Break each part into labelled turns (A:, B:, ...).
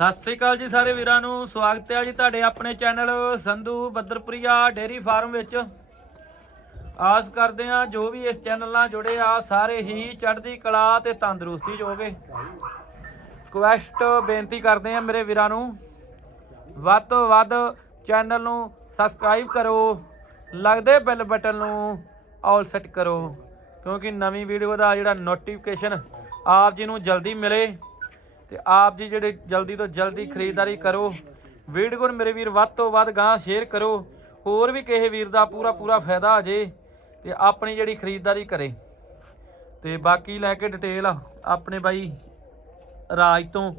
A: ਸਤਿ ਸ੍ਰੀ ਅਕਾਲ ਜੀ ਸਾਰੇ ਵੀਰਾਂ ਨੂੰ, ਸਵਾਗਤ ਹੈ ਜੀ ਤੁਹਾਡੇ ਆਪਣੇ channel Sandhu Badarpuria dairy farm ਵਿੱਚ। ਆਸ ਕਰਦੇ ਆ ਜੋ ਵੀ ਇਸ ਚੈਨਲ ਨਾਲ ਜੁੜੇ ਆ, ਸਾਰੇ ਹੀ ਚੜ੍ਹਦੀ ਕਲਾ ਤੇ ਤੰਦਰੁਸਤੀ ਚ ਹੋਵੇ ਕੁਐਸਟ ਬੇਨਤੀ ਕਰਦੇ ਆ ਮੇਰੇ ਵੀਰਾਂ ਨੂੰ, ਵੱਧ ਤੋਂ ਵੱਧ ਚੈਨਲ ਨੂੰ ਸਬਸਕ੍ਰਾਈਬ ਕਰੋ, ਲੱਗਦੇ ਬੈਲ ਬਟਨ ਨੂੰ ਆਲ ਸੈੱਟ ਕਰੋ, ਕਿਉਂਕਿ ਨਵੀਂ ਵੀਡੀਓ ਦਾ ਜਿਹੜਾ ਨੋਟੀਫਿਕੇਸ਼ਨ ਆਪ ਜੀ ਨੂੰ ਜਲਦੀ ਮਿਲੇ। ਤੇ ਆਪ ਜੀ ਜਿਹੜੇ ਜਲਦੀ ਤੋਂ ਜਲਦੀ ਖਰੀਦਦਾਰੀ ਕਰੋ। ਵੀਡੀਓ ਨੂੰ ਮੇਰੇ ਵੀਰ, ਵੱਧ ਤੋਂ ਵੱਧ ਗਾਂ ਸ਼ੇਅਰ ਕਰੋ। ਹੋਰ ਵੀ ਕਿਸੇ ਵੀਰ ਦਾ ਪੂਰਾ ਪੂਰਾ ਫਾਇਦਾ ਆ ਜੇ ਤੇ ਆਪਣੀ ਜਿਹੜੀ ਖਰੀਦਦਾਰੀ ਕਰੇ। ਤੇ ਬਾਕੀ ਲੈ ਕੇ ਡਿਟੇਲ ਆਪਣੇ ਬਾਈ ਰਾਜ ਤੋਂ।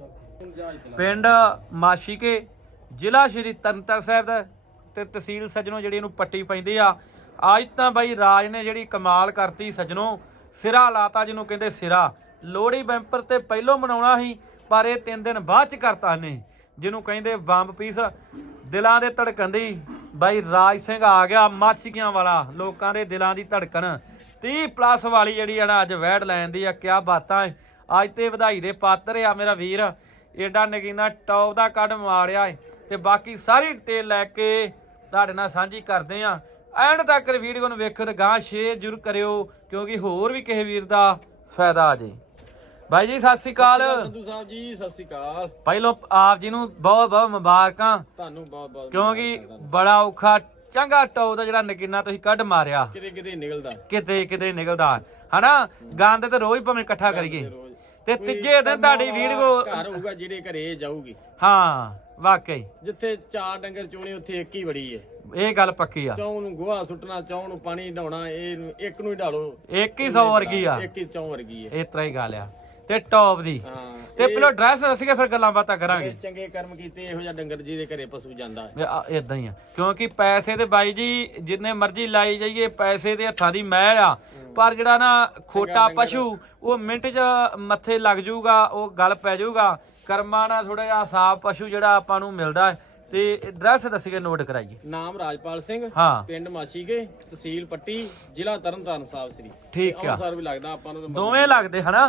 A: ਪਿੰਡ ਮਾਸ਼ੀਕੇ, ਜ਼ਿਲ੍ਹਾ ਸ਼੍ਰੀ ਤਰਨਤਾਰਨ ਸਾਹਿਬ ਦਾ ਤੇ ਤਹਿਸੀਲ ਸਜਣੋ ਜਿਹੜੀ ਇਹਨੂੰ ਪੱਟੀ ਪੈਂਦੀ ਆ। ਅੱਜ ਤਾਂ ਬਾਈ ਰਾਜ ਨੇ ਜਿਹੜੀ ਕਮਾਲ ਕਰਤੀ ਸਜਣੋ, ਸਿਰਾ ਲਾਤਾ ਜਿਹਨੂੰ ਕਹਿੰਦੇ ਸਿਰਾ। ਲੋਹੜੀ ਬੈਂਪਰ ਤੇ ਪਹਿਲੋਂ ਮਨਾਉਣਾ ਸੀ। ਪਰ ਇਹ ਤਿੰਨ ਦਿਨ ਬਾਅਦ ਚ ਕਰਤਾ ਨੇ ਜਿਹਨੂੰ ਕਹਿੰਦੇ ਬੰਬ ਪੀਸ। ਦਿਲਾਂ ਦੇ ਧੜਕਣ ਦੀ। ਬਾਈ ਰਾਜ ਸਿੰਘ ਆ ਗਿਆ ਮਾਸੀਆਂ ਵਾਲਾ, ਲੋਕਾਂ ਦੇ ਦਿਲਾਂ ਦੀ ਧੜਕਣ। 30 ਪਲੱਸ ਵਾਲੀ ਜਿਹੜੀ ਆ ਨਾ, ਅੱਜ ਵੈੜ ਲੈਣ ਦੀ ਆ, ਕਿਆ ਬਾਤਾਂ ਏ। ਅੱਜ ਤੇ ਵਧਾਈ ਦੇ ਪਾਤਰ ਆ ਮੇਰਾ ਵੀਰ। ਏਡਾ ਨਗੀਨਾ ਟੌਪ ਦਾ ਕੱਢ ਮਾਰਿਆ ਏ। ਤੇ ਬਾਕੀ ਸਾਰੀ ਡਿਟੇਲ ਲੈ ਕੇ ਤੁਹਾਡੇ ਨਾਲ ਸਾਂਝੀ ਕਰਦੇ ਆ। ਐਂਡ ਤੱਕ ਵੀਡੀਓ ਨੂੰ ਵੇਖੋ ਤੇ ਗਾਂ ਸ਼ੇਅਰ ਜ਼ਰੂਰ ਕਰਿਓ, ਕਿਉਂਕਿ ਹੋਰ ਵੀ ਕਿਸੇ ਵੀਰ ਦਾ ਫਾਇਦਾ ਆ ਜੇ। ਬਾਈ ਜੀ ਸਤਿ ਸ੍ਰੀ ਅਕਾਲ।
B: ਸੰਧੂ ਸਾਹਿਬ ਜੀ ਸਤਿ ਸ੍ਰੀ ਅਕਾਲ।
A: ਪਹਿਲੋਂ ਆਪ ਜੀ ਨੂੰ ਬਹੁਤ ਬਹੁਤ ਮੁਬਾਰਕਾਂ।
B: ਤੁਹਾਨੂੰ ਬਹੁਤ ਬਹੁਤ
A: ਕਿਉਂਕਿ ਬੜਾ ਔਖਾ ਚੰਗਾ ਟੌਪ ਦਾ ਜਿਹੜਾ ਨਗੀਨਾ ਤੁਸੀਂ ਕੱਢ ਮਾਰਿਆ।
B: ਕਿਤੇ ਕਿਤੇ ਨਿਕਲਦਾ।
A: ਕਿਤੇ ਕਿਤੇ ਨਿਕਲਦਾ। ਹਨਾ? ਗੰਦ ਤੇ ਰੋਜ਼ ਭਾਵੇਂ ਇਕੱਠਾ ਕਰੀਏ। ਤੇ ਤੀਜੇ ਦਿਨ ਤੁਹਾਡੀ ਵੀਡੀਓ
B: ਘਰ ਹੋਊਗਾ ਜਿਹੜੇ ਘਰੇ ਜਾਊਗੀ।
A: ਹਾਂ ਵਾਕਈ।
B: ਜਿੱਥੇ ਚਾਰ ਡੰਗਰ ਚੋਣੇ ਉੱਥੇ ਇੱਕ ਹੀ ਬੜੀ ਏ
A: ਇਹ ਗੱਲ ਪੱਕੀ ਆ।
B: ਚੌਂ ਨੂੰ ਗੋਹਾ ਸੁੱਟਣਾ ਚੌਂ ਨੂੰ ਪਾਣੀ ਢਾਉਣਾ ਇਹ ਇੱਕ ਨੂੰ ਹੀ ਢਾਲੋ।
A: ਇੱਕ ਹੀ 100 ਵਰਗੀ ਆ।
B: ਇੱਕ ਹੀ ਚੌਂ ਵਰਗੀ ਏ
A: ਇਸ ਤਰ੍ਹਾਂ ਹੀ ਗੱਲ ਆ। ਤੇ ਟੌਪ ਦੀ।
B: ਹਾਂ
A: ਤੇ ਪਹਿਲਾਂ ਡਰੈਸ ਦੱਸੀਏ ਫਿਰ ਗੱਲਾਂ ਬਾਤਾਂ ਕਰਾਂਗੇ।
B: ਇਹ ਚੰਗੇ ਕਰਮ ਕੀਤੇ ਇਹੋ ਜਿਹਾ ਡੰਗਰ ਜਿਹਦੇ ਘਰੇ ਪਸ਼ੂ ਜਾਂਦਾ ਹੈ।
A: ਇਦਾਂ ਹੀ ਆ। ਕਿਉਂਕਿ ਪੈਸੇ ਤੇ ਬਾਈ ਜੀ ਜਿੰਨੇ ਮਰਜ਼ੀ ਲਾਈ ਜਾਈਏ ਪੈਸੇ ਦੇ ਹੱਥਾਂ ਦੀ ਮਹਿਲ ਆ। ਪਰ ਜਿਹੜਾ ਨਾ ਖੋਟਾ ਪਸ਼ੂ ਉਹ ਮਿੰਟ 'ਚ ਮੱਥੇ ਲੱਗ ਜਾਊਗਾ ਉਹ ਗੱਲ ਪੈ ਜਾਊਗਾ। ਕਰਮਾਂ ਨਾਲ ਥੋੜਾ ਜਿਹਾ ਸਾਫ਼ ਪਸ਼ੂ ਜਿਹੜਾ ਆਪਾਂ ਨੂੰ ਮਿਲਦਾ। ਤੇ ਐਡਰੈਸ ਦੱਸੀਏ ਨੋਟ ਕਰਾਈਏ।
B: ਨਾਮ ਰਾਜਪਾਲ ਸਿੰਘ
A: ਹਾਂ।
B: ਪਿੰਡ ਮਾਸੀਕੇ ਤਹਿਸੀਲ ਪੱਟੀ ਜ਼ਿਲ੍ਹਾ ਤਰਨਤਾਰਨ ਸਾਹਿਬ ਸ੍ਰੀ।
A: ਠੀਕ ਆ।
B: ਅੰਮ੍ਰਿਤਸਰ ਵੀ ਲੱਗਦਾ ਆਪਾਂ ਨੂੰ
A: ਦੋਵੇਂ ਲੱਗਦੇ ਹਨਾ।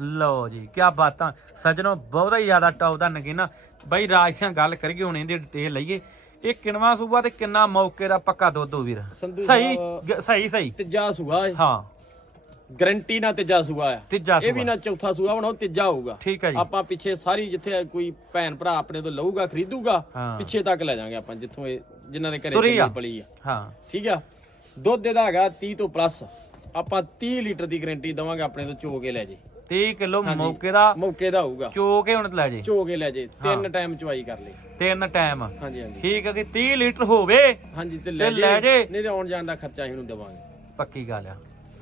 A: ਲਓ ਜੀ ਕੀ ਬਾਤਾਂ। ਸੱਜਣੋ ਬਹੁਤਾ ਹੀ ਜ਼ਿਆਦਾ ਟੌਪ ਦਾ ਨਗੀਨਾ। ਬਾਈ ਰਾਜ ਸਿੰਘ ਗੱਲ ਕਰੀਏ ਹੁਣ ਇਹਦੀ ਡਿਟੇਲ ਲਈਏ। ਇਹ ਕਿੰਨਵਾ ਸੂਬਾ ਤੇ ਕਿੰਨਾ ਮੌਕੇ ਦਾ ਪੱਕਾ ਦੁੱਧ ਹੋ ਵੀਰ? ਸਹੀ ਸਹੀ ਸਹੀ।
B: ਤੀਜਾ ਸੂਆ ਹੈ। ਗਰੰਟੀ ਨਾਲ ਤੀਜਾ ਸੂਆ ਆ।
A: ਤੀਜਾ
B: ਇਹ ਵੀ ਨਾ ਚੌਥਾ ਸੂਆ ਬਣਾਓ ਤੀਜਾ ਹੋਊਗਾ।
A: ਠੀਕ ਹੈ ਜੀ।
B: ਆਪਾਂ ਪਿੱਛੇ ਸਾਰੀ ਜਿੱਥੇ ਕੋਈ ਭੈਣ ਭਰਾ ਆਪਣੇ ਤੋਂ ਲਊਗਾ ਖਰੀਦੂਗਾ। ਪਿੱਛੇ ਤੱਕ ਲੈ ਜਾਾਂਗੇ ਆਪਾਂ ਜਿੱਥੋਂ ਇਹ ਜਿਨ੍ਹਾਂ ਦੇ ਘਰੇ ਪਲੀ ਆ।
A: ਹਾਂ।
B: ਠੀਕ ਆ? ਦੁੱਧ ਇਹਦਾ ਹੈਗਾ 30 ਤੋਂ ਪਲੱਸ ਆਪਾਂ 30 ਲੀਟਰ ਦੀ ਗਰੰਟੀ ਦਵਾਂਗੇ ਆਪਣੇ ਤੋਂ ਚੋ ਕੇ ਲੈ ਜੇ।
A: 30 ਕਿਲੋ ਮੌਕੇ ਦਾ
B: ਮੌਕੇ ਦਾ ਹੋਊਗਾ।
A: ਚੋ ਕੇ ਹੁਣ ਲੈ ਜੇ।
B: ਚੋ ਕੇ ਲੈ ਜੇ। ਤਿੰਨ ਟਾਈਮ ਚਵਾਈ ਕਰ ਲੈ
A: ਤਿੰਨ ਟਾਈਮ
B: ਹਾਂਜੀ ਹਾਂਜੀ।
A: ਠੀਕ ਹੈ ਕਿ 30 ਲੀਟਰ ਹੋਵੇ
B: ਹਾਂਜੀ ਤੇ ਲੈ
A: ਲੈ
B: ਜੇ। ਨਹੀਂ ਤੇ ਆਉਣ ਜਾਣ ਦਾ ਖਰਚਾ ਇਹਨੂੰ ਦਵਾਂਗੇ।
A: ਪੱਕੀ ਗੱਲ ਆ।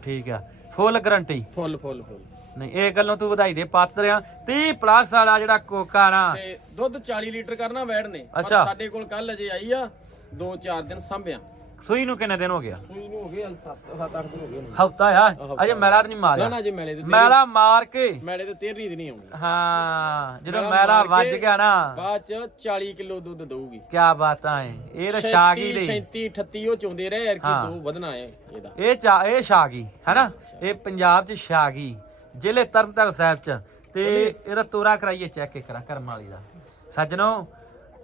A: ਠੀਕ ਆ। Full guarantee.
B: Full full full.
A: ਨਹੀਂ ਇਹ ਗੱਲੋਂ ਤੂੰ ਵਧਾਈ ਦੇ। ਪਾਤਰ ਆ। 30 ਪਲੱਸ ਵਾਲਾ ਜਿਹੜਾ ਕੋਕਾ ਨਾ।
B: ਤੇ ਦੁੱਧ 40 ਲੀਟਰ ਕਰਨਾ ਵੈੜ ਨੇ। ਸਾਡੇ ਕੋਲ ਕੱਲ ਅਜੇ ਆਈ ਆ। 2-4 ਦਿਨ ਸਾਂਭਿਆ।
A: ਸੂਈ ਨੂੰ ਕਿੰਨੇ ਦਿਨ ਹੋ ਗਿਆ?
B: ਸੂਈ ਨੂੰ ਹੋ ਗਏ 7-8 ਦਿਨ ਹੋ ਗਏ
A: ਹਫਤਾ ਆ ਅਜੇ ਮੈਲਾ ਤਾਂ ਨਹੀਂ
B: ਨਾ
A: ਮਾਰਿਆ?
B: ਨਾ ਜੇ ਮੈਲੇ ਤੇ
A: ਮੈਲਾ ਮਾਰ ਕੇ?
B: ਮੈਲੇ ਤੇ 13 ਦਿਨ ਨਹੀਂ ਆਉਣੀ।
A: ਹਾਂ ਜਦੋਂ
B: ਮੈਲਾ
A: ਵੱਜ ਗਿਆ ਨਾ।
B: ਬਾਅਦ ਚ 40 ਕਿਲੋ ਦੁੱਧ ਦਊਗੀ।
A: ਕੀ ਬਾਤਾਂ ਏ ਇਹ। ਤਾਂ ਸ਼ਾਗੀ ਦੀ
B: 37 38 ਉਹ ਚੋਂਦੇ ਰਹੇ ਯਾਰ ਕਿ
A: ਹਾਂ।
B: ਦੋ ਵਧਣਾ ਹੈ ਇਹਦਾ।
A: ਇਹ ਚਾ ਇਹ ਸ਼ਾਗੀ ਹੈਨਾ? ਇਹ ਪੰਜਾਬ ਚ ਸ਼ਾਗੀ ਜ਼ਿਲ੍ਹੇ ਤਰਨਤਾਰਨ ਸਾਹਿਬ ਚ। ਤੇ ਇਹਦਾ ਤੋਰਾ ਕਰਾਈਏ ਚੈੱਕ ਕਰਾਂ ਕਰਮ ਵਾਲੀ ਦਾ। ਸੱਜਣੋ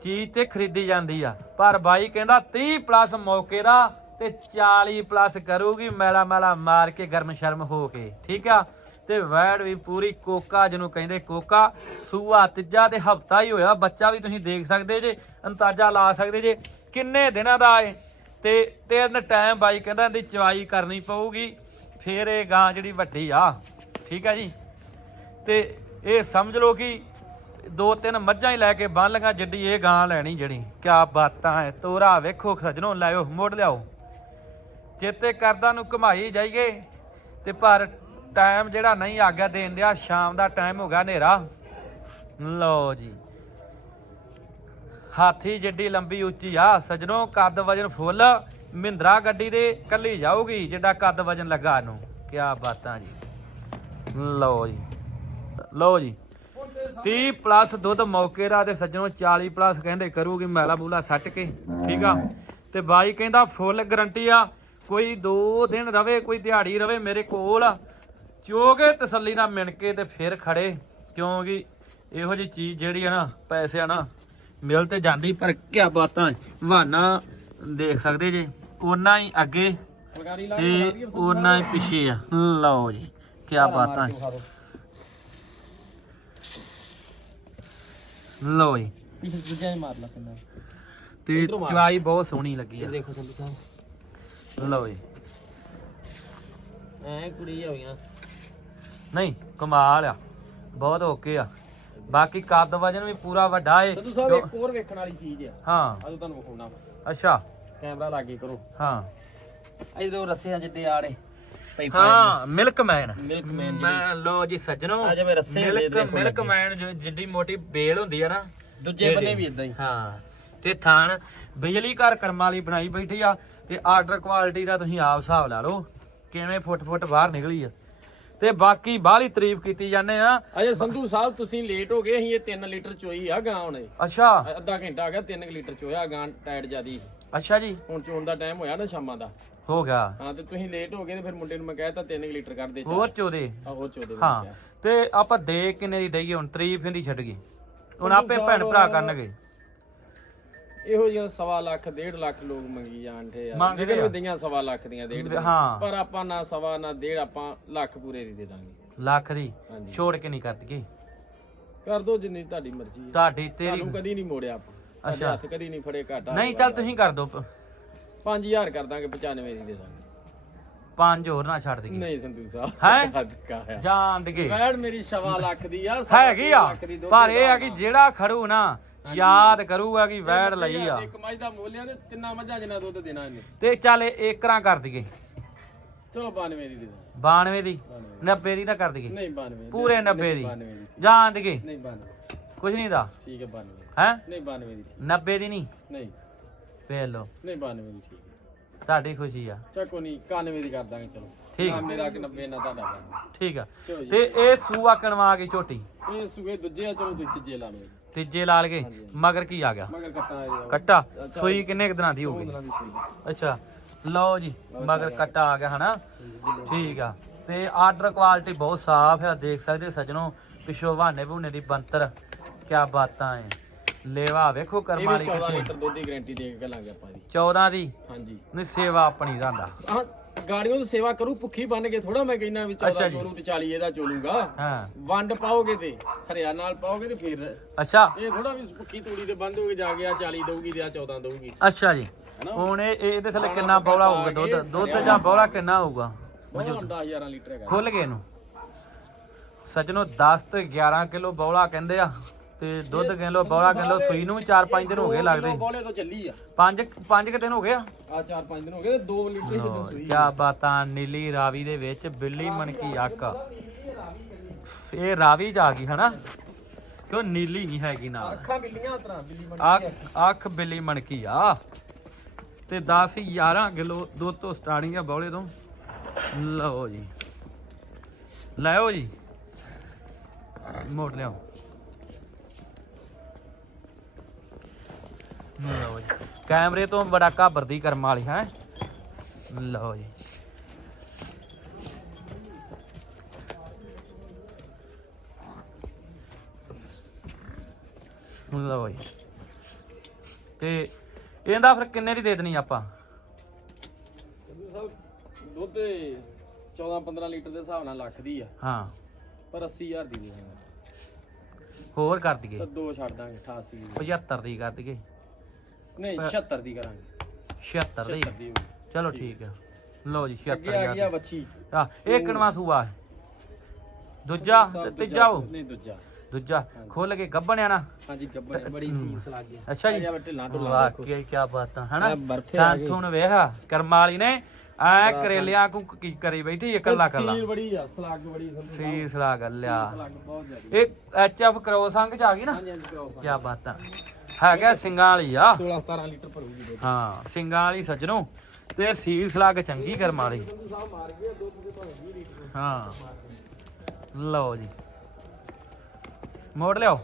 A: ਚੀਜ਼ ਤੇ ਖਰੀਦੀ ਜਾਂਦੀ ਆ। ਪਰ ਬਾਈ ਕਹਿੰਦਾ 30 ਪਲੱਸ ਮੌਕੇ ਦਾ ਤੇ 40 ਪਲੱਸ ਕਰੂਗੀ ਮੈਲਾ ਮੈਲਾ ਮਾਰ ਕੇ ਗਰਮ ਸ਼ਰਮ ਹੋ ਕੇ। ਠੀਕ ਆ? ਤੇ ਵੈੜ ਵੀ ਪੂਰੀ ਕੋਕਾ ਜਿਹਨੂੰ ਕਹਿੰਦੇ ਕੋਕਾ। ਸੂਆ, ਤੀਜਾ ਤੇ ਹਫਤਾ ਹੀ ਹੋਇਆ, ਬੱਚਾ ਵੀ ਤੁਸੀਂ ਦੇਖ ਸਕਦੇ ਜੇ, ਅੰਦਾਜ਼ਾ ਲਾ ਸਕਦੇ ਜੇ ਕਿੰਨੇ ਦਿਨਾਂ ਦਾ ਏ ਤੇ ਤਿੰਨ ਟਾਈਮ ਬਾਈ ਕਹਿੰਦਾ ਇਹਦੀ ਚਵਾਈ ਕਰਨੀ ਪਊਗੀ, ਫੇਰ ਇਹ ਗਾਂ ਜਿਹੜੀ ਵੱਡੀ ਆ। ਠੀਕ ਆ ਜੀ? ਤੇ ਇਹ ਸਮਝ ਲਓ ਕਿ ਦੋ ਤਿੰਨ ਮੱਝਾਂ ਹੀ ਲੈ ਕੇ ਬੰਨ ਲਗਾ ਜਿੱਡੀ ਇਹ ਗਾਂ ਲੈਣੀ ਜਿਹੜੀ। ਕਿਆ ਬਾਤਾਂ ਹੈ ਤੋਰਾ ਵੇਖੋ, ਖਜਨੋਂ ਲਾਇਓ ਮੋੜ ਲਿਆਓ। ਚੇਤੇ ਕਰਦਾ ਨੂੰ ਘਮਾਈ ਜਾਈਏ, ਤੇ ਪਰ ਟਾਈਮ ਜਿਹੜਾ ਨਹੀਂ ਆਗਿਆ ਦੇਣ ਦਿਆ, ਸ਼ਾਮ ਦਾ ਟਾਈਮ ਹੋ ਗਿਆ ਹਨੇਰਾ। ਲਓ ਜੀ। ਹਾਥੀ ਜਿੱਡੀ ਲੰਬੀ ਉੱਚੀ ਆ, ਸਜਣੋ ਕੱਦ ਵਜਨ ਫੁੱਲ, ਮਹਿੰਦਰਾ ਗੱਡੀ ਦੇ ਕੱਲੀ ਜਾਊਗੀ, ਜਿੱਡਾ ਕੱਦ ਵਜਨ ਲੱਗਾ ਇਹਨੂੰ। ਕਿਆ ਬਾਤਾਂ ਜੀ। ਲਓ ਜੀ। ਲਓ ਜੀ। 30 ਪਲੱਸ ਦੁੱਧ ਮੌਕੇ ਦਾ ਤੇ ਸੱਜਣੋ 40 ਪਲੱਸ ਕਹਿੰਦੇ ਕਰੂਗੀ ਮੈਲਾ ਬੂਲਾ ਸੱਟ ਕੇ ਠੀਕ ਆ? ਤੇ ਬਾਈ ਕਹਿੰਦਾ ਫੁੱਲ ਗਰੰਟੀ ਆ ਕੋਈ 2 ਦਿਨ ਰਵੇ ਕੋਈ ਦਿਹਾੜੀ ਰਵੇ ਮੇਰੇ ਕੋਲ। ਚੋ ਕੇ ਤਸੱਲੀ ਨਾਲ ਮਿਣ ਕੇ ਤੇ ਫਿਰ ਖੜੇ ਕਿਉਂਕਿ ਇਹੋ ਜਿਹੀ ਚੀਜ਼ ਜਿਹੜੀ ਆ ਨਾ ਪੈਸੇ ਆ ਨਾ ਮਿਲ ਤੇ ਜਾਂਦੀ ਪਰ ਕਿਆ ਬਾਤਾਂ ਵਾਨਾ ਦੇਖ ਸਕਦੇ ਜੇ ਉਹਨਾਂ ਹੀ ਅੱਗੇ ਤੇ ਉਹਨਾਂ ਹੀ ਪਿੱਛੇ ਆ। ਲਓ ਜੀ ਕਿਆ ਬਾਤਾਂ। ਲਓ ਜੀ।
B: ਪਿੱਛੇ ਦੂਜਾ ਹੀ ਮਾਰ ਲਾ ਕਿੰਨਾ
A: ਤੇ
B: ਇੱਧਰੋਂ ਮਾਰ।
A: ਚਵਾਈ ਬਹੁਤ ਸੋਹਣੀ ਲੱਗੀ ਆ।
B: ਦੇਖੋ ਸੰਧੂ ਸਾਹਿਬ
A: ਲਓ ਜੀ।
B: ਐ ਕੁੜੀ ਹੋਈਆਂ।
A: ਨਹੀਂ ਕਮਾਲ ਆ। ਬਹੁਤ ਓਕੇ ਆ। ਬਾਕੀ ਕੱਦ ਵਜਨ ਵੀ ਪੂਰਾ ਵੱਡਾ ਏ।
B: ਸੰਧੂ ਸਾਹਿਬ ਇੱਕ ਹੋਰ ਵੇਖਣ ਵਾਲੀ ਚੀਜ਼ ਆ।
A: ਹਾਂ।
B: ਆਜੋ ਤੁਹਾਨੂੰ ਵਿਖਾਉਣਾ
A: ਅੱਛਾ।
B: ਕੈਮਰਾ ਲਾਗੇ ਕਰੋ।
A: ਹਾਂ।
B: ਇਧਰੋਂ ਰੱਸੇ ਆ ਜਿੱਡੇ ਆੜੇ।
A: ਹਾਂ ਮਿਲਕ ਮੈਨ
B: ਮਿਲਕ ਮੈਨ
A: ਮੈਂ ਲੋ ਜੀ ਸੱਜਣੋ।
B: ਆ ਜਿਵੇਂ ਰੱਸੇ
A: ਮਿਲਕ
B: ਦੇਖੋ
A: ਮਿਲਕ
B: ਲੱਗੇ।
A: ਮੈਨ ਜੋ ਜਿੱਡੀ ਮੋਟੀ ਬੇਲ ਹੁੰਦੀ ਆ ਨਾ
B: ਦੂਜੇ ਬੰਨੇ ਵੀ ਇਦਾਂ ਹੀ।
A: ਹਾਂ। ਤੇ ਥਾਣ ਬਿਜਲੀ ਘਰ ਕਰਮਾਂ ਵਾਲੀ ਬਣਾਈ ਬੈਠੀ ਆ ਤੇ ਆਰਡਰ ਕੁਆਲਿਟੀ ਦਾ ਤੁਸੀਂ ਆਪ ਹਿਸਾਬ ਲਾ ਲਓ ਕਿਵੇਂ ਫੁੱਟ ਫੁੱਟ ਬਾਹਰ ਨਿਕਲੀ ਆ। ਤੇ ਬਾਕੀ ਬਾਹਲੀ ਤਾਰੀਫ ਕੀਤੀ ਜਾਂਦੇ ਆ।
B: ਅਜੇ ਸੰਧੂ ਸਾਹਿਬ ਤੁਸੀਂ ਲੇਟ ਹੋ ਗਏ ਅਸੀਂ ਇਹ 3 ਲੀਟਰ ਚੋਈ ਆ ਗਾਂ ਹੁਣ।
A: ਅੱਛਾ।
B: ਅੱਧਾ ਘੰਟਾ ਆ ਗਿਆ 3 ਲੀਟਰ ਚੋਇਆ ਗਾਂ ਟਾਇਰ ਜਿਆਦੀ।
A: ਅੱਛਾ ਜੀ।
B: ਹੁਣ ਚੋਣ ਦਾ ਟਾਈਮ ਹੋਇਆ ਨਾ ਸ਼ਾਮਾਂ ਦਾ।
A: ਹੋ ਗਿਆ।
B: ਹਾਂ ਤੇ ਤੁਸੀਂ ਲੇਟ ਹੋ ਗਏ ਤੇ ਫਿਰ ਮੁੰਡੇ ਨੂੰ ਮੈਂ ਕਹਿਤਾ 3 ਲੀਟਰ ਕਰ ਦੇ
A: ਹੋਰ ਚੋਦੇ?
B: ਆ ਹੋਰ ਚੋਦੇ
A: ਹਾਂ ਤੇ ਆਪਾਂ ਦੇ ਕਿੰਨੇ ਦੀ ਦਈਏ ਹੁਣ? ਤਾਰੀਫ ਇਹਦੀ ਛੱਡ ਗਈ। ਹੁਣ ਆਪੇ ਭੈਣ ਭਰਾ ਕਰਨਗੇ।
B: ਇਹੋ ਜਿਹਾ ਸਵਾ ਲੱਖ ਡੇਢ ਲੱਖ ਲੋਕ ਮੰਗੀ ਜਾਂਦੇ ਆ।
A: ਮੰਗਦੇ
B: ਲੇਕਿਨ
A: ਆ।
B: ਦਈਆਂ ਸਵਾ ਲੱਖ ਦੀਆਂ ਡੇਢ ਦੀਆਂ।
A: ਹਾਂ
B: ਪਰ ਆਪਾਂ ਨਾ ਸਵਾ ਨਾ ਡੇਢ ਆਪਾਂ ਲੱਖ ਪੂਰੇ ਦੀ ਦੇ ਦਾਂਗੇ।
A: ਲੱਖ ਦੀ?
B: ਹਾਂਜੀ।
A: ਛੋੜ ਕੇ ਨਹੀਂ ਕਰਦਗੇ
B: ਕਰ ਦੋ ਜਿੰਨੀ ਤੁਹਾਡੀ ਮਰਜ਼ੀ ਹੈ
A: ਤੁਹਾਡੀ ਤੇਰੀ
B: ਤੁਹਾਨੂੰ ਕਦੀ ਨਹੀਂ ਮੋੜਿਆ ਆਪਾਂ।
A: ਅੱਛਾ।
B: ਹੱਥ ਕਦੀ ਨਹੀਂ ਫੜੇ ਘਾਟਾ
A: ਨਹੀਂ ਚੱਲ ਤੁਸੀਂ ਕਰ ਦੋ।
B: 5000 ਕਰ ਦਾਂਗੇ 95 ਦੀ ਦੇ ਦਾਂਗੇ।
A: ਪੰਜ ਹੋਰ ਨਾ ਛੱਡ ਦਈਏ।
B: ਨਹੀਂ ਸੰਧੂ ਸਾਹਿਬ
A: ਹੈਂ?
B: ਹੈ।
A: ਜਾਣ ਦਗੇ
B: ਵੈੜ ਮੇਰੀ ਸਵਾ ਲੱਖ ਦੀ ਆ
A: ਹੈਗੀ ਆ। ਪਰ ਇਹ ਆ ਕਿ ਜਿਹੜਾ ਖੜੂ ਨਾ ਯਾਦ ਕਰੂਗਾ ਕਿ ਵੈੜ ਲਈ ਆ।
B: ਇੱਕ ਮੱਝ ਦਾ ਮੁੱਲ ਆ ਤੇ ਤਿੰਨਾਂ ਮੱਝਾਂ ਜਿੰਨਾ ਦੁੱਧ ਦੇਣਾ ਇਹਨੇ।
A: ਤੇ ਚੱਲ ਏਕਰਾਂ ਕਰ ਦਈਏ।
B: ਚਲੋ 92 ਦੀ ਦੇ ਦਾਂਗੇ।
A: 92 ਦੀ।
B: 92
A: 90 ਦੀ ਨਾ ਕਰ ਦਈਏ।
B: ਨਹੀਂ 92
A: ਪੂਰੇ 90 ਦੀ।
B: 92 ਦੀ।
A: ਜਾਣ ਦਈਏ।
B: ਨਹੀਂ 92
A: ਕੁਝ ਨਹੀਂ ਦਾ?
B: ਠੀਕ ਹੈ 92
A: ਹੈ?
B: ਨਹੀਂ 92 ਦੀ ਠੀਕ
A: 90 ਦੀ ਨਹੀਂ?
B: ਨਹੀਂ।
A: ਵੇਖ ਲਓ।
B: ਨਹੀਂ 92 ਦੀ ਠੀਕ ਹੈ।
A: ਤੁਹਾਡੀ ਖੁਸ਼ੀ ਆ।
B: ਚੱਕੋ ਨਹੀਂ 91 ਦੀ ਕਰ ਦਾਂਗੇ ਚਲੋ।
A: ਠੀਕ
B: ਨਾ ਮੇਰਾ ਕਿ 90 ਨਾ ਤੁਹਾਡਾ।
A: ਠੀਕ ਆ। ਤੇ ਇਹ ਸੂਆ ਕਣਵਾ ਕੇ ਝੋਟੀ?
B: ਇਹ ਸੂਏ ਦੂਜੇ ਆ ਚਲੋ ਤੀਜੇ ਲਾ ਲਓ।
A: ਤੀਜੇ ਲਾਲ ਕੇ ਮਗਰ ਕੀ ਆ ਗਿਆ?
B: ਮਗਰ ਕੱਟਾ ਆ ਜਾਓ
A: ਕੱਟਾ? ਸੂਈ ਕਿੰਨੇ ਕੁ ਦਿਨਾਂ ਦੀ
B: ਦੀ ਸੂਈ।
A: ਅੱਛਾ। ਲਓ ਜੀ ਮਗਰ ਕੱਟਾ ਆ ਗਿਆ ਹਨਾ? ਠੀਕ ਆ। ਤੇ ਆਰਡਰ ਕੁਆਲਿਟੀ ਬਹੁਤ ਸਾਫ਼ ਹੈ ਦੇਖ ਸਕਦੇ ਸੱਜਣੋ ਪਿਛੋ ਬਹਾਨੇ ਬਹੂਨੇ ਦੀ ਬੰਤਰ ਕਿਆ ਬਾਤਾਂ ਐ। ਲੇਵਾ ਵੇਖੋ ਕਰਮਾਂ ਵਾਲੀ
B: 14
A: ਕਿਸਮ
B: ਲੀਟਰ ਦੁੱਧ ਦੀ ਗਾਰੰਟੀ ਦੇ ਕੇ ਗੱਲਾਂਗੇ ਆਪਾਂ ਦੀ
A: 14 ਦੀ?
B: ਹਾਂਜੀ।
A: ਨਹੀਂ ਸੇਵਾ ਆਪਣੀ
B: ਆਹ ਗਾੜੀਆਂ ਦੀ ਸੇਵਾ ਕਰੂ ਭੁੱਖੀ ਬਣ ਕੇ ਥੋੜਾ ਮੈਂ ਕਹਿੰਦਾ ਵੀ
A: ਅੱਛਾ
B: 14
A: ਜੀ।
B: ਚੋਰੂ ਤੇ 40 ਇਹਦਾ ਚੋਲੂਗਾ।
A: ਹਾਂ।
B: ਵੰਡ ਪਾਓਗੇ ਤੇ ਹਰਿਆ ਨਾਲ ਪਾਓਗੇ ਤੇ ਫਿਰ
A: ਅੱਛਾ।
B: ਇਹ ਥੋੜਾ ਵੀ ਭੁੱਖੀ ਤੂੜੀ ਤੇ ਬੰਦ ਹੋ ਕੇ ਜਾ ਕੇ ਆ 40 ਦਊਗੀ ਤੇ ਆ 14 ਦਊਗੀ।
A: ਅੱਛਾ ਜੀ। ਹੁਣ ਇਹ ਇਹ- ਇਹਦੇ ਥੱਲੇ ਕਿੰਨਾ ਬੌਲਾ ਹੋਊਗਾ? ਦੁੱਧ ਦੁੱਧ ਜਾਂ ਬੌਲਾ ਕਿੰਨਾ ਹੋਊਗਾ?
B: ਉਹ 10000 ਲੀਟਰ ਹੈਗਾ।
A: ਖੁੱਲ ਗਏ ਇਹਨੂੰ। ਸੱਜਣੋ 10 ਤੇ 11 ਕਿਲੋ ਬੌਲਾ ਕਹਿੰਦੇ ਆ। ਤੇ ਦੁੱਧ ਕਿਲੋ ਬੌਲਾ ਕਿਲੋ ਸੂਈ ਨੂੰ ਵੀ 4-5 ਦਿਨ ਹੋ ਗਏ ਲੱਗਦੇ।
B: ਬੋਲੇ ਤੋਂ ਚੱਲੀ ਆ।
A: 5 5 ਦਿਨ ਹੋ ਗਏ ਆ?
B: ਆ 4-5 ਦਿਨ ਹੋ ਗਏ ਤੇ 2 ਲੀਟਰ ਹੀ ਜਦੋਂ ਸੂਈ
A: ਕਿਆ ਬਾਤਾਂ ਨੀਲੀ ਰਾਵੀ ਦੇ ਵਿੱਚ ਬਿੱਲੀ ਮਣਕੀ ਅੱਖ ਇਹ ਰਾਵੀ ਜਾ ਗਈ ਹਨਾ? ਕਿਉਂ ਨੀਲੀ ਨਹੀਂ ਹੈਗੀ ਨਾਲ?
B: ਅੱਖਾਂ ਬਿੱਲੀਆਂ ਤਰ੍ਹਾਂ ਬਿੱਲੀ
A: ਅੱਖ ਅੱਖ ਬਿੱਲੀ ਮਣਕੀ ਆ। ਤੇ 10 11 ਕਿਲੋ ਦੁੱਧ ਤੋਂ ਸਟਾਰਟਿੰਗ ਆ ਬੌਲੇ ਤੋਂ। ਲਓ ਜੀ। ਲਾਓ ਜੀ। ਮੋੜ ਲਿਆਓ। ਲਓ ਜੀ। ਕੈਮਰੇ ਤੋਂ ਬੜਾ ਘਾਬਰਦੀ ਕਰਮ ਵਾਲੀ ਹੈ? ਲਓ ਜੀ। ਲਓ ਜੀ। ਤੇ ਇਹਦਾ ਫਿਰ ਕਿੰਨੇ ਦੀ ਦੇ ਦੇਣੀ ਆਪਾਂ?
B: ਸਾਹਿਬ ਦੁੱਧ 14-15 ਲੀਟਰ ਦੇ ਹਿਸਾਬ ਨਾਲ ਲੱਖ ਦੀ ਆ।
A: ਹਾਂ।
B: ਪਰ 80000 ਦੀ
A: ਹੋਰ ਕਰ ਦਈਏ।
B: ਤਾਂ ਦੋ ਛੱਡ ਦਾਂਗੇ 88 ਦੀ।
A: 75 ਦੀ ਕਰ ਦਈਏ।
B: ਨਹੀਂ 76 ਦੀ ਕਰਾਂਗੇ।
A: 76 ਦੀ।
B: 76 ਦੀ ਹੋਊਗੀ।
A: ਚਲੋ ਠੀਕ ਆ ਲਓ ਜੀ
B: ਅੱਗੇ ਆ
A: 76
B: ਗਈ ਆ ਬੱਚੀ
A: ਆ ਇਹ ਕਿਨਵਾ ਸੂਆ ਹੈ? ਦੂਜਾ ਤੇ ਤੀਜਾ ਉਹ?
B: ਨਹੀਂ ਦੂਜਾ।
A: ਦੂਜਾ। ਖੋਲ ਕੇ ਗੱਬਣਿਆ ਨਾ?
B: ਹਾਂਜੀ ਗੱਬਰ ਬੜੀ ਸੀਸ ਲੱਗ ਗਈ
A: ਅੱਛਾ ਜੀ।
B: ਢਿੱਲਾ ਢੁੱਲਾ
A: ਵਾਹ ਕੀ ਕੀ ਬਾਤਾਂ ਹਨਾ?
B: ਇਹ ਬਰਫੇ ਆ ਗਏ।
A: ਥਾਂ ਵੇਖ ਕਰਮਾ ਵਾਲੀ ਨੇ। ਐ ਕਰੇਲਿਆਂ ਕੋ ਕੀ ਕਰੀ ਬੈਠੀ ਇਕੱਲਾ ਕੱਲਾ
B: ਸੀਲ ਬੜੀ ਆ ਸਲਾਗ ਬੜੀ ਸੰਧੂ
A: ਸੀਸ ਲਾ ਗੱਲਿਆ
B: ਸਲਾਗ ਬਹੁਤ ਜ਼ਿਆਦਾ।
A: ਇਹ ਐਚ ਐਫ ਕ੍ਰੋਸ ਅੰਗ ਚ ਆ ਗਈ ਨਾ?
B: ਹਾਂਜੀ ਹਾਂਜੀ ਕਰਾਓ
A: ਕੀ ਬਾਤਾਂ ਹੈਗਾ ਸਿੰਘਾਂ ਵਾਲੀ ਆ।
B: 16 17 ਲੀਟਰ ਭਰੂਗੀ ਦੁੱਧ।
A: ਹਾਂ ਸਿੰਘਾਂ ਵਾਲੀ ਸੱਜਣੋ ਤੇ ਸੀਸ ਲਾ ਕੇ ਚੰਗੀ ਕਰਮਾ ਵਾਲੀ
B: ਸੰਧੂ ਸਾਹਿਬ ਮਾਰ। ਗਏ ਦੁੱਧ ਦੇ ਭਾਵੇਂ 20 ਲੀਟਰ
A: ਹਾਂ। ਲਓ ਜੀ। ਮੋੜ ਲਿਓ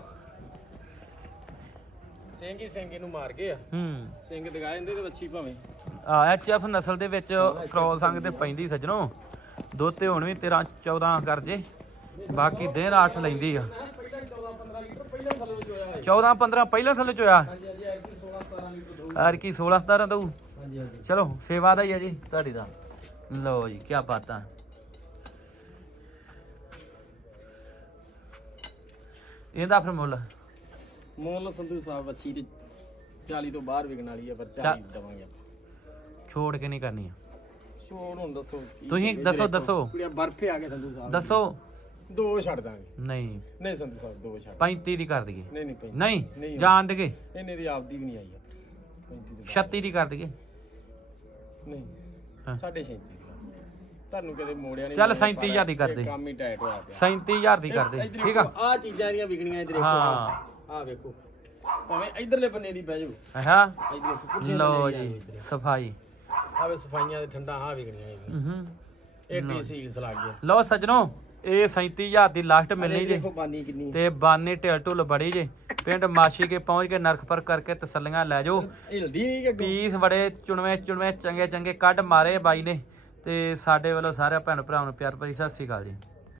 B: ਸਿੰਘ ਹੀ ਸਿੰਘ ਇਹਨੂੰ ਮਾਰ ਗਏ ਆ।
A: ਹੂੰ।
B: ਸਿੰਘ ਦਗਾ ਜਾਂਦੇ ਤੇ ਵੱਛੀ ਭਾਵੇਂ।
A: ਆ ਐਚ ਐਫ ਨਸਲ ਦੇ ਵਿੱਚ ਕ੍ਰੋਸ ਅੰਗ ਤੇ ਪੈਂਦੀ ਸੱਜਣੋ। ਦੁੱਧ ਤੇ ਹੁਣ ਵੀ 13 14 ਕਰ ਜੇ। ਬਾਕੀ ਦਿਨ 8 ਲੈਂਦੀ ਆ
B: ਪਹਿਲਾਂ 14 15 ਲੀਟਰ ਪਹਿਲਾਂ ਥੱਲੇ ਚੋਇਆ ਹੈ
A: 14 15 ਪਹਿਲਾਂ ਥੱਲੇ ਚੋਇਆ।
B: ਹਾਂਜੀ ਹਾਂਜੀ ਐਕਟੀ 16 17 ਲੀਟਰ
A: ਐਰ ਕੀ 16 17 ਦਊ।
B: ਹਾਂਜੀ ਹਾਂਜੀ।
A: ਚਲੋ ਸੇਵਾ ਦਾ ਹੀ ਹੈ ਜੀ ਤੁਹਾਡੀ ਦਾ। ਲਓ ਜੀ ਕੀ ਬਾਤਾਂ ਇਹਦਾ ਫਿਰ ਮੁੱਲ?
B: ਮੁੱਲ ਸੰਧੂ ਸਾਹਿਬ ਬੱਚੀ ਤੇ 40 ਤੋਂ ਬਾਹਰ ਵਿਕਣ ਵਾਲੀ ਹੈ ਪਰ 40 ਦਵਾਂਗੇ ਆਪਾਂ।
A: ਛੋੜ ਕੇ ਨਹੀਂ ਕਰਨੀ ਆ?
B: ਛੋੜ ਹੁਣ ਦੱਸੋ
A: ਤੁਸੀਂ ਦੱਸੋ, ਦੱਸੋ।
B: ਕੁੜੀਆਂ ਬਰਫੇ ਆ ਗਏ ਸੰਧੂ ਸਾਹਿਬ।
A: ਦੱਸੋ।
B: ਦੋ ਛੱਡ ਦਾਂਗੇ।
A: ਨਹੀਂ।
B: ਨਹੀਂ ਸੰਧੂ ਸਾਹਿਬ ਦੋ ਛੱਡ।
A: 35 ਦੀ ਕਰ ਦਈਏ।
B: ਨਹੀਂ ਨਹੀਂ ਪੈਂਤੀ।
A: ਨਹੀਂ
B: ਨਹੀਂ।
A: ਜਾਣ ਦੇਗੇ
B: ਇਹਨੇ ਦੀ ਆਪਦੀ ਵੀ ਨਹੀਂ ਆਈ ਆਪਣੀ 35 ਦੇ
A: 36 ਦੀ ਕਰ ਦਈਏ।
B: ਨਹੀਂ
A: ਹਾਂ।
B: ਸਾਢੇ 36 ਦੀ ਤੁਹਾਨੂੰ ਕਦੇ ਮੋੜਿਆ ਨਹੀਂ
A: ਚੱਲ 37,000 ਦੀ ਕਰ ਦੇ।
B: ਕੰਮ ਹੀ ਟਾਈਟ ਹੋਇਆ ਪਿਆ।
A: 37000 ਦੀ ਕਰ ਦੇ। ਠੀਕ ਆ?
B: ਆ ਚੀਜ਼ਾਂ ਦੀਆਂ ਵਿਕਣੀਆਂ ਇਧਰ ਦੇਖੋ।
A: ਹਾਂ।
B: ਆ ਵੇਖੋ। ਭਾਵੇਂ ਇਧਰਲੇ ਬੰਨੇ ਦੀ ਬਹਿ ਜਾਓ
A: ਹਾਂ।
B: ਇਧਰ
A: ਲਓ ਜੀ ਸਫ਼ਾਈ।
B: ਆਵੇ ਸਫਾਈਆਂ ਦੇ ਠੰਡਾ ਆ ਵਿਕਣੀਆਂ ਇਹ
A: ਹੂੰ।
B: ਇਹ ਟੀ ਸੀਲਸ ਲੱਗ ਗਿਆ
A: ਲਓ ਸੱਜਣੋ ਇਹ 37000 ਦੀ ਲਾਸਟ ਮਿਲਣੀ ਜੇ।
B: ਦੇਖੋ ਬਾਨੀ ਕਿੰਨੀ
A: ਤੇ ਬਾਨੇ ਢਿਲ ਢੁੱਲ ਬੜੀ ਜੇ। ਪਿੰਡ ਮਾਸ਼ੀ ਕੇ ਪਹੁੰਚ ਕੇ ਨਰਖ ਪਰ ਕਰਕੇ ਤਸੱਲੀਆਂ ਲੈ ਜਾਓ।
B: ਹਿਲਦੀ ਨਹੀਂ ਕਿ?
A: ਪੀਸ ਬੜੇ ਚੁਣਵੇਂ ਚੁਣਵੇਂ ਚੰਗੇ ਚੰਗੇ ਕੱਢ ਮਾਰੇ ਬਾਈ ਨੇ। ਤੇ ਸਾਡੇ ਵੱਲੋਂ ਸਾਰੇ ਭੈਣ ਭਰਾਵਾਂ ਨੂੰ ਪਿਆਰ ਭਰੀ ਸਤਿ ਸ੍ਰੀ ਅਕਾਲ ਜੀ।